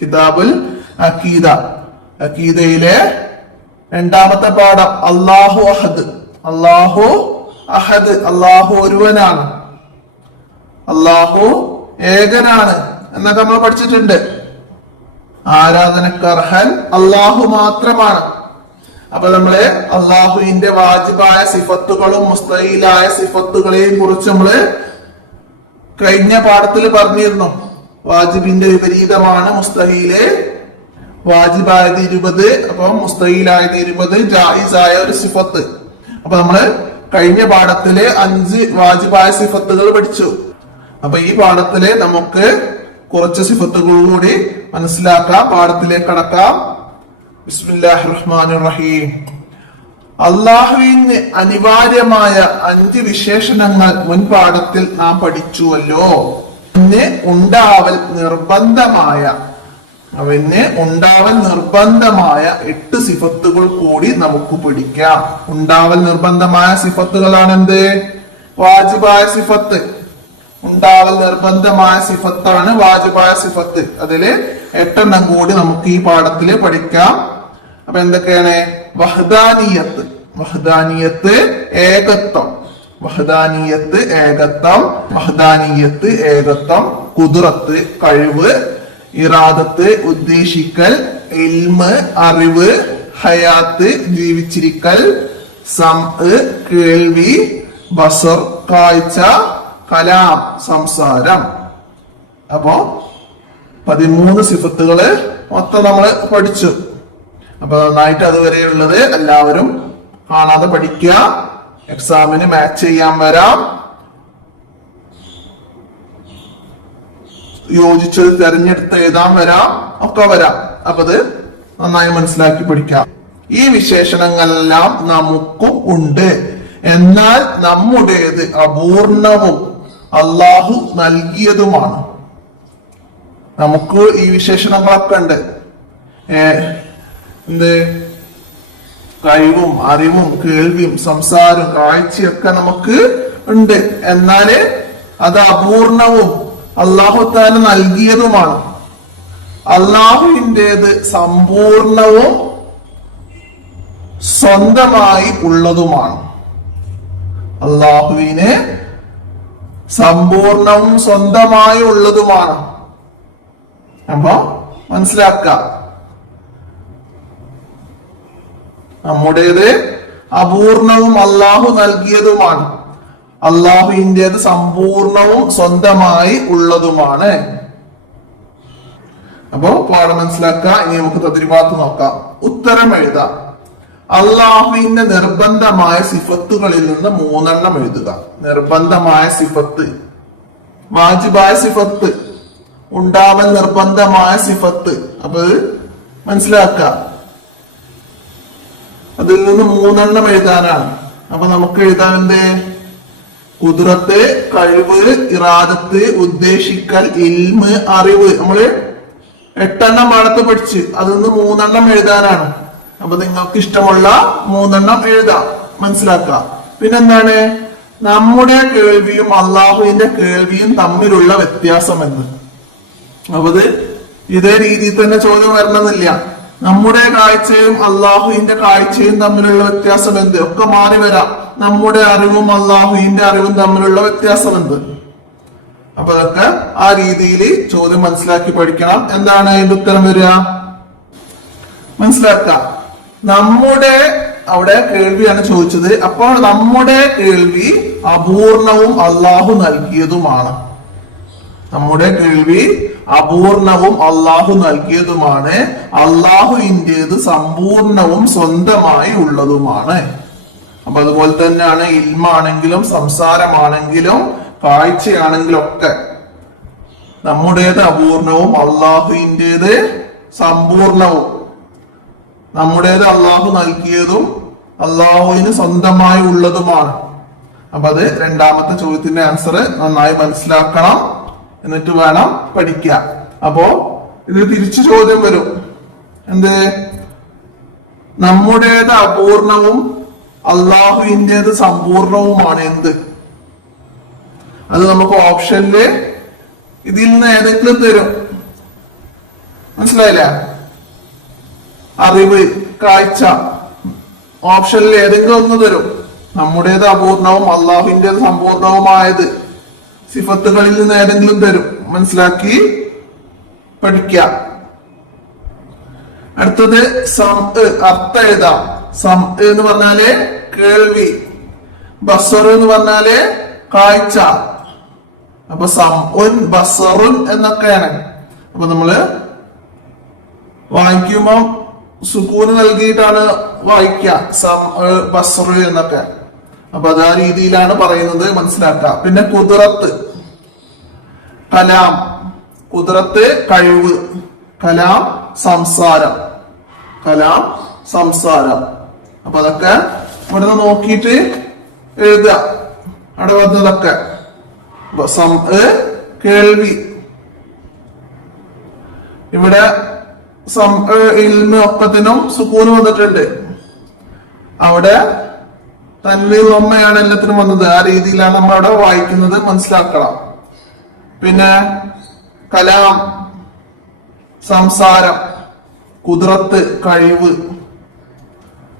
കിതാബുൽ അഖീദ, അഖീദയിലെ രണ്ടാമത്തെ പാഠം. അല്ലാഹു അഹദ്, അല്ലാഹു അഹദ്, അല്ലാഹു ഒരുവനാണ്, അല്ലാഹു ഏകനാണ് എന്നൊക്കെ നമ്മൾ പഠിച്ചിട്ടുണ്ട്. ആരാധനക്കർഹൻ അല്ലാഹു മാത്രമാണ്. അപ്പൊ നമ്മള് അള്ളാഹുവിന്റെ വാജിബായ സിഫത്തുകളും മുസ്തഹീലായ സിഫത്തുകളെയും കുറിച്ച് നമ്മള് കഴിഞ്ഞ പാഠത്തിൽ പറഞ്ഞിരുന്നു. വാജിബിന്റെ വിപരീതമാണ് മുസ്തഹീല്. വാജിബായത് 20, അപ്പൊ മുസ്തഹീലായത് 20, ജായിസായ ഒരു സിഫത്ത്. അപ്പൊ നമ്മള് കഴിഞ്ഞ പാഠത്തില് 5 വാജിബായ സിഫത്തുകൾ പഠിച്ചു. അപ്പൊ ഈ പാഠത്തില് നമുക്ക് കുറച്ച് സിഫത്തുകൾ കൂടി മനസ്സിലാക്കാം. പാഠത്തിലേക്ക് കടക്കാം. ബിസ്മില്ലാഹിർ റഹ്മാനിർ റഹീം. അള്ളാഹുവിന് അനിവാര്യമായ 5 വിശേഷണങ്ങൾ മുൻ പാഠത്തിൽ നാം പഠിച്ചുവല്ലോ. അവന് ഉണ്ടാവൽ നിർബന്ധമായ 8 സിഫത്തുകൾ കൂടി നമുക്ക് പഠിക്കാം. ഉണ്ടാവൽ നിർബന്ധമായ സിഫത്തുകളാണ് എന്ത്? വാജിബായ സിഫത്ത്. ഉണ്ടാവൽ നിർബന്ധമായ സിഫത്താണ് വാജിബായ സിഫത്ത്. അതില് 8 എണ്ണം കൂടി നമുക്ക് ഈ പാഠത്തില് പഠിക്കാം. അപ്പൊ എന്തൊക്കെയാണ്? വഹ്ദാനിയത്ത്, വഹ്ദാനിയത്ത് ഏകത്വം, വഹ്ദാനിയത്ത് ഏകത്വം, വഹ്ദാനിയത്ത് ഏകത്വം. ഖുദ്റത്ത് കഴിവ്, ഇറാദത്ത് ഉദ്ദേശിക്കൽ, ഇൽമ് അറിവ്, ഹയാത്ത് ജീവിച്ചിരിക്കൽ, സംഅ് കേൾവി, ബസർ കാഴ്ച, കലാം സംസാരം. അപ്പോ 13 സിഫത്തുകള് മൊത്തം നമ്മള് പഠിച്ചു. അപ്പൊ നന്നായിട്ട് അതുവരെയുള്ളത് എല്ലാവരും കാണാതെ പഠിക്കുക. എക്സാമിന് മാച്ച് ചെയ്യാൻ വരാം, യോജിച്ചത് തെരഞ്ഞെടുത്ത് എഴുതാൻ വരാം, ഒക്കെ വരാം. അപ്പൊ അത് നന്നായി മനസ്സിലാക്കി പഠിക്കാം. ഈ വിശേഷണങ്ങളെല്ലാം നമുക്കും ഉണ്ട്, എന്നാൽ നമ്മുടേത് അപൂർണവും അള്ളാഹു നൽകിയതുമാണ്. നമുക്ക് ഈ വിശേഷണങ്ങളൊക്കെ ഉണ്ട്. എന്ത്? കഴിവും അറിവും കേൾവിയും സംസാരവും കാഴ്ചയൊക്കെ നമുക്ക് ഉണ്ട്, എന്നാല് അത് അപൂർണവും അള്ളാഹു താല നൽകിയതുമാണ്. അള്ളാഹുവിൻ്റെത് സമ്പൂർണവും സ്വന്തമായി ഉള്ളതുമാണ്. അള്ളാഹുവിന് സമ്പൂർണവും സ്വന്തമായി ഉള്ളതുമാണ്. അപ്പൊ മനസ്സിലാക്കാം. നമ്മുടേത് അപൂർണവും അള്ളാഹു നൽകിയതുമാണ്. അള്ളാഹുവിൻ്റെത് സമ്പൂർണവും സ്വന്തമായി ഉള്ളതുമാണ്. അപ്പോ പാഠം മനസ്സിലാക്കാം. ഇനി നമുക്ക് തദ്രിബാത്ത് നോക്കാം. ഉത്തരം എഴുതാം. അള്ളാഹുവിന്റെ നിർബന്ധമായ സിഫത്തുകളിൽ നിന്ന് 3 എണ്ണം എഴുതുക. നിർബന്ധമായ സിഫത്ത്, വാജിബായ സിഫത്ത്, ഉണ്ടാവൽ നിർബന്ധമായ സിഫത്ത്. അപ്പൊ മനസ്സിലാക്കുക. അതിൽ നിന്ന് 3 എണ്ണം എഴുതാനാണ്. അപ്പൊ നമുക്ക് എഴുതാൻ എന്ത്? ഖുദ്റത്ത് കഴിവ്, ഇറാദത്ത് ഉദ്ദേശിക്കൽ, ഇൽമ് അറിവ്. നമ്മള് 8 എണ്ണം പാഠത്ത് പഠിച്ച് അതിൽ നിന്ന് 3 എണ്ണം എഴുതാനാണ്. അപ്പൊ നിങ്ങൾക്ക് ഇഷ്ടമുള്ള 3 എണ്ണം എഴുതാം. മനസ്സിലാക്കുക. പിന്നെന്താണ്? നമ്മുടെ കേൾവിയും അള്ളാഹുവിന്റെ കേൾവിയും തമ്മിലുള്ള വ്യത്യാസം എന്ത്? അപ്പൊ ഇതേ രീതിയിൽ തന്നെ ചോദ്യം വരണമെന്നില്ല. നമ്മുടെ കാഴ്ചയും അള്ളാഹുവിന്റെ കാഴ്ചയും തമ്മിലുള്ള വ്യത്യാസം എന്ത്? ഒക്കെ മാറി വരാം. നമ്മുടെ അറിവും അള്ളാഹുവിന്റെ അറിവും തമ്മിലുള്ള വ്യത്യാസം എന്ത്? അപ്പൊ അതൊക്കെ ആ രീതിയിൽ ചോദ്യം മനസ്സിലാക്കി പഠിക്കണം. എന്താണ് അതിന്റെ ഉത്തരം വരിക? മനസ്സിലാക്കാം. നമ്മുടെ അവിടെ കേൾവിയാണ് ചോദിച്ചത്. അപ്പോൾ നമ്മുടെ കേൾവി അപൂർണവും അള്ളാഹു നൽകിയതുമാണ്. നമ്മുടെ കേൾവി അപൂർണവും അള്ളാഹു നൽകിയതുമാണ്. അള്ളാഹുവിൻ്റെത് സമ്പൂർണവും സ്വന്തമായി ഉള്ളതുമാണ്. അപ്പൊ അതുപോലെ തന്നെയാണ് ഇൽമാണെങ്കിലും സംസാരമാണെങ്കിലും കാഴ്ചയാണെങ്കിലും ഒക്കെ. നമ്മുടേത് അപൂർണവും അള്ളാഹുവിൻ്റെത് സമ്പൂർണവും. നമ്മുടേത് അള്ളാഹു നൽകിയതും അള്ളാഹുവിന് സ്വന്തമായി ഉള്ളതുമാണ്. അപ്പൊ അത് രണ്ടാമത്തെ ചോദ്യത്തിന്റെ ആൻസർ നന്നായി മനസ്സിലാക്കണം. എന്നിട്ട് വേണം പഠിക്കാൻ. അപ്പോ ഇത് തിരിച്ചു ചോദ്യം വരും. എന്ത്? നമ്മുടേത് അപൂർണവും അള്ളാഹുവിൻ്റെത് സമ്പൂർണവുമാണ്. എന്ത്? അത് നമുക്ക് ഓപ്ഷനില് ഇതിൽ നിന്ന് ഏതെങ്കിലും തരും. മനസ്സിലായില്ലേ? അറിവ്, കാഴ്ച, ഓപ്ഷനിൽ ഏതെങ്കിലും ഒന്ന് തരും. നമ്മുടേത് അപൂർണവും അള്ളാഹുവിൻ്റെത് സമ്പൂർണവുമായത് സിഫത്തുകളിൽ നിന്ന് ഏതെങ്കിലും തരും. മനസ്സിലാക്കി പഠിക്കുക. അടുത്തത് അർത്ഥം എഴുതാം. എന്ന് പറഞ്ഞാല് കേൾവി, ബസർ എന്ന് പറഞ്ഞാല് കാഴ്ച. അപ്പൊ സംഉൻ ബസറുൻ എന്നൊക്കെയാണ്. അപ്പൊ നമ്മള് വായിക്കുമ്പോ സുക്കൂന് നൽകിയിട്ടാണ് വായിക്കുക, ബസർ എന്നൊക്കെ. അപ്പൊ അത് ആ രീതിയിലാണ് പറയുന്നത്, മനസ്സിലാക്കുക. പിന്നെ കുദ്റത്ത്, കലാം. കുദ്റത്ത് കഴിവ്, കലാം സംസാരം, കലാം സംസാരം. അപ്പൊ അതൊക്കെ ഇവിടുന്ന് നോക്കിയിട്ട് എഴുതുക. അവിടെ വന്നതൊക്കെ കേൾവി. ഇവിടെ ഒക്കത്തിനും സുക്കൂന് വന്നിട്ടുണ്ട്. അവിടെ തൻവീർ ഒമ്മയാണ് എല്ലാത്തിനും വന്നത്. ആ രീതിയിലാണ് നമ്മൾ അവിടെ വായിക്കുന്നത്, മനസ്സിലാക്കണം. പിന്നെ കലാം സംസാരം, കുദ്റത്ത് കഴിവ്,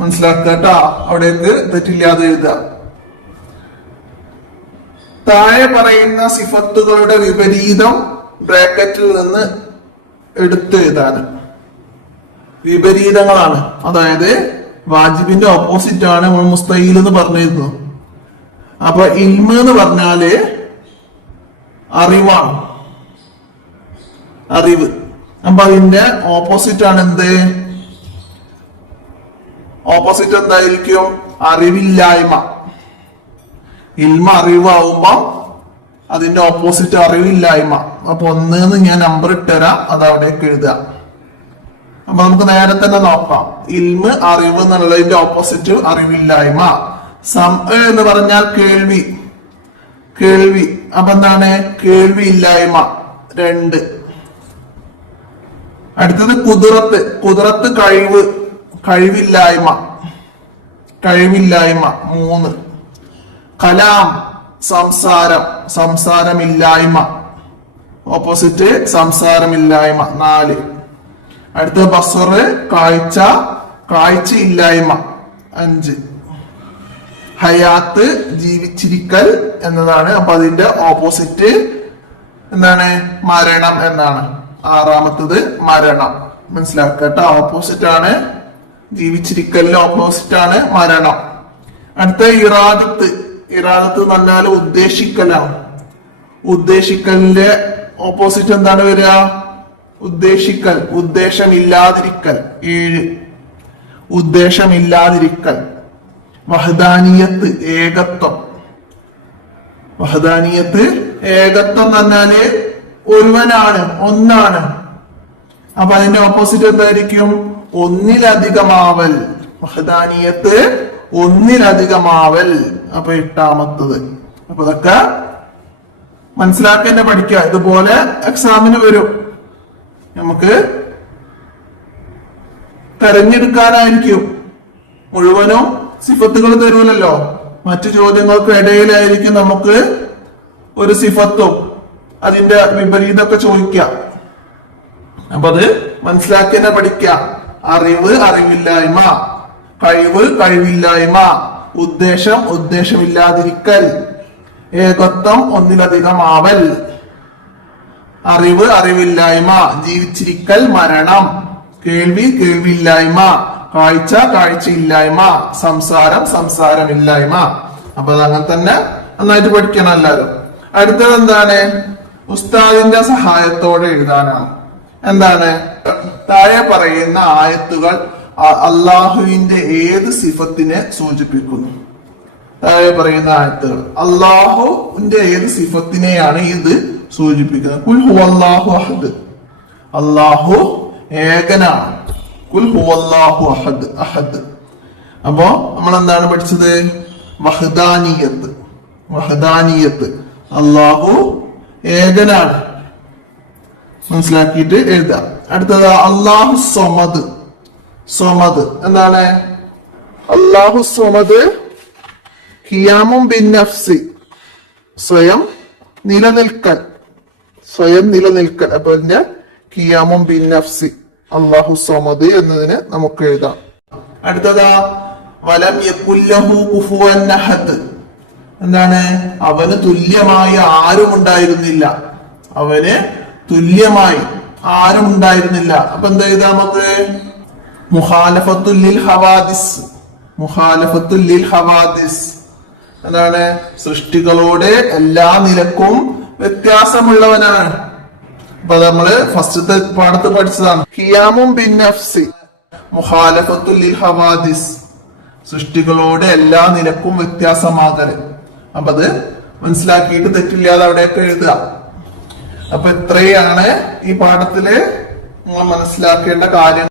മനസ്സിലാക്കുക കേട്ടോ. അവിടേക്ക് തെറ്റില്ലാതെ എഴുതുക. താഴെ പറയുന്ന സിഫത്തുകളുടെ വിപരീതം ബ്രാക്കറ്റിൽ നിന്ന് എടുത്തെഴുതാണ്. വിപരീതങ്ങളാണ്, അതായത് വാജിബിന്റെ ഓപ്പോസിറ്റ് ആണ് മുസ്തഹീൽ എന്ന് പറഞ്ഞിരുന്നു. അപ്പൊ ഇൽമ് എന്ന് പറഞ്ഞാല് അറിവാണ്, അറിവ്. അപ്പൊ അതിന്റെ ഓപ്പോസിറ്റ് ആണ് എന്ത്? ഓപ്പോസിറ്റ് എന്തായിരിക്കും? അറിവില്ലായ്മ. ഇൽമ അറിവാകുമ്പോ അതിന്റെ ഓപ്പോസിറ്റ് അറിവില്ലായ്മ. അപ്പൊ 1 ഞാൻ നമ്പർ ഇട്ടുതരാം, അത് അവിടേക്ക് എഴുതുക. അപ്പൊ നമുക്ക് നേരെ തന്നെ നോക്കാം. ഇൽമ് അറിവ് എന്നുള്ളതിന്റെ ഓപ്പോസിറ്റ് അറിവില്ലായ്മ. എന്ന് പറഞ്ഞാൽ കേൾവി, കേൾവി. അപ്പൊ എന്താണ്? കേൾവി ഇല്ലായ്മ 2. അടുത്തത് കുദ്റത്ത്, കുദ്റത്ത് കഴിവ്, കഴിവില്ലായ്മ, കഴിവില്ലായ്മ 3. കലാം സംസാരം, സംസാരമില്ലായ്മ, ഓപ്പോസിറ്റ് സംസാരമില്ലായ്മ 4. അടുത്ത ബസർ കാഴ്ച, കാഴ്ചയില്ലായ്മ 5. ഹയാത്ത് ജീവിച്ചിരിക്കൽ എന്നതാണ്. അപ്പൊ അതിന്റെ ഓപ്പോസിറ്റ് എന്താണ്? മരണം എന്നാണ്. 6ാമത്തത് മരണം, മനസ്സിലാക്കുക കേട്ടോ. ഓപ്പോസിറ്റ് ആണ് ജീവിച്ചിരിക്കലിന്റെ ഓപ്പോസിറ്റ് ആണ് മരണം. അടുത്ത ഇറാദത്ത്, ഇറാദത്ത് എന്ന് പറഞ്ഞാൽ ഉദ്ദേശിക്കലാണ്. ഉദ്ദേശിക്കലിന്റെ ഓപ്പോസിറ്റ് എന്താണ് വരിക? ഉദ്ദേശിക്കൽ, ഉദ്ദേശമില്ലാതിരിക്കൽ 7. ഉദ്ദേശമില്ലാതിരിക്കൽ. വഹദാനിയത്ത് ഏകത്വം, വഹദാനിയത്ത് ഏകത്വം എന്ന് പറഞ്ഞാല് ഒരുവനാണ്, ഒന്നാണ്. അപ്പൊ അതിന്റെ ഓപ്പോസിറ്റ് എന്തായിരിക്കും? ഒന്നിലധികമാവൽ. വഹദാനിയത്ത് ഒന്നിലധികമാവൽ. അപ്പൊ 8ാമത്തത്. അപ്പൊ ഇതൊക്കെ മനസ്സിലാക്കി തന്നെ പഠിക്കുക. ഇതുപോലെ എക്സാമിന് വരും. നമുക്ക് തെരഞ്ഞെടുക്കാനായിരിക്കും. മുഴുവനും സിഫത്തുകൾ തരൂലല്ലോ. മറ്റു ചോദ്യങ്ങൾക്ക് ഇടയിലായിരിക്കും നമുക്ക് ഒരു സിഫത്തും അതിന്റെ വിപരീതമൊക്കെ ചോദിക്കാം. അപ്പൊ അത് മനസ്സിലാക്കി തന്നെ പഠിക്കുക. അറിവ്, അറിവില്ലായ്മ. കഴിവ്, കഴിവില്ലായ്മ. ഉദ്ദേശം, ഉദ്ദേശമില്ലാതിരിക്കൽ. ഏകത്വം, ഒന്നിലധികമാവൽ. അറിവ്, അറിവില്ലായ്മ. ജീവിച്ചിരിക്കൽ, മരണം. കേൾവി, കേൾവിയില്ലായ്മ. കാഴ്ച, കാഴ്ചയില്ലായ്മ. സംസാരം, സംസാരമില്ലായ്മ. അപ്പൊ അത് അങ്ങനെ തന്നെ നന്നായിട്ട് പഠിക്കണം എല്ലാവരും. അടുത്തത് എന്താണ്? ഉസ്താദിന്റെ സഹായത്തോടെ എഴുതാനാണ്. എന്താണ്? താഴെ പറയുന്ന ആയത്തുകൾ അള്ളാഹുവിന്റെ ഏത് സിഫത്തിനെ സൂചിപ്പിക്കുന്നു? താഴെ പറയുന്ന ആയത്തുകൾ അള്ളാഹുവിന്റെ ഏത് സിഫത്തിനെയാണ് ഇത് സൂചിപ്പിക്കുന്നത്? ഖുൽ ഹുവല്ലാഹു അഹദ്, അള്ളാഹു ഏകനാണ്. ഖുൽ ഹുവല്ലാഹു അഹദ്, അഹദ്. അപ്പോ നമ്മൾ എന്താണ് പഠിച്ചത്? വഹദാനിയത്ത്, വഹദാനിയത്ത്. അള്ളാഹു ഏകനാണ്, മനസ്സിലാക്കിയിട്ട് എഴുതാം. അടുത്തത് അള്ളാഹു സ്വമദ്. സ്വമദ് എന്താണ്? അള്ളാഹു സ്വമദ് ഖിയാമും ബിൻ നഫ്സി, സ്വയം നിലനിൽക്കൽ, സ്വയം നിലനിൽക്കൽ. അപ്പൊ ഇതിന്റെ ഖിയാമും ബിൻ നഫ്സി അല്ലാഹു സമദ് എന്നതിന് നമുക്ക് എഴുതാം. അടുത്തതാ വലം യകുല്ലഹു കുഫുവൻ അഹദ്. എന്താണ്? അവന് തുല്യമായി ആരും ഉണ്ടായിരുന്നില്ല. അവന് തുല്യമായി ആരും ഉണ്ടായിരുന്നില്ല. അപ്പൊ എന്താ എഴുതാ നമുക്ക്? മുഖാലഫത്തുൽ ലിൽ ഹവാദിസ്. മുഖാലഫത്തുൽ ലിൽ ഹവാദിസ് എന്താണ്? സൃഷ്ടികളോട് എല്ലാ നിലക്കും വ്യത്യാസമുള്ളവനാണ്. അപ്പൊ നമ്മള് ഫസ്റ്റത്തെ പാഠത്ത് പഠിച്ചതാണ്. ഖിയാമും ബിൻ നഫ്സി മുഖാലഫത്തുൽ ലിൽ ഹവാദിസ്, സൃഷ്ടികളോട് എല്ലാ നിലക്കും വ്യത്യാസമാകല്. അപ്പൊ അത് മനസ്സിലാക്കിയിട്ട് തെറ്റില്ലാതെ അവിടെയൊക്കെ എഴുതുക. അപ്പൊ ഇത്രയാണ് ഈ പാഠത്തില് നിങ്ങൾ മനസ്സിലാക്കേണ്ട കാര്യം.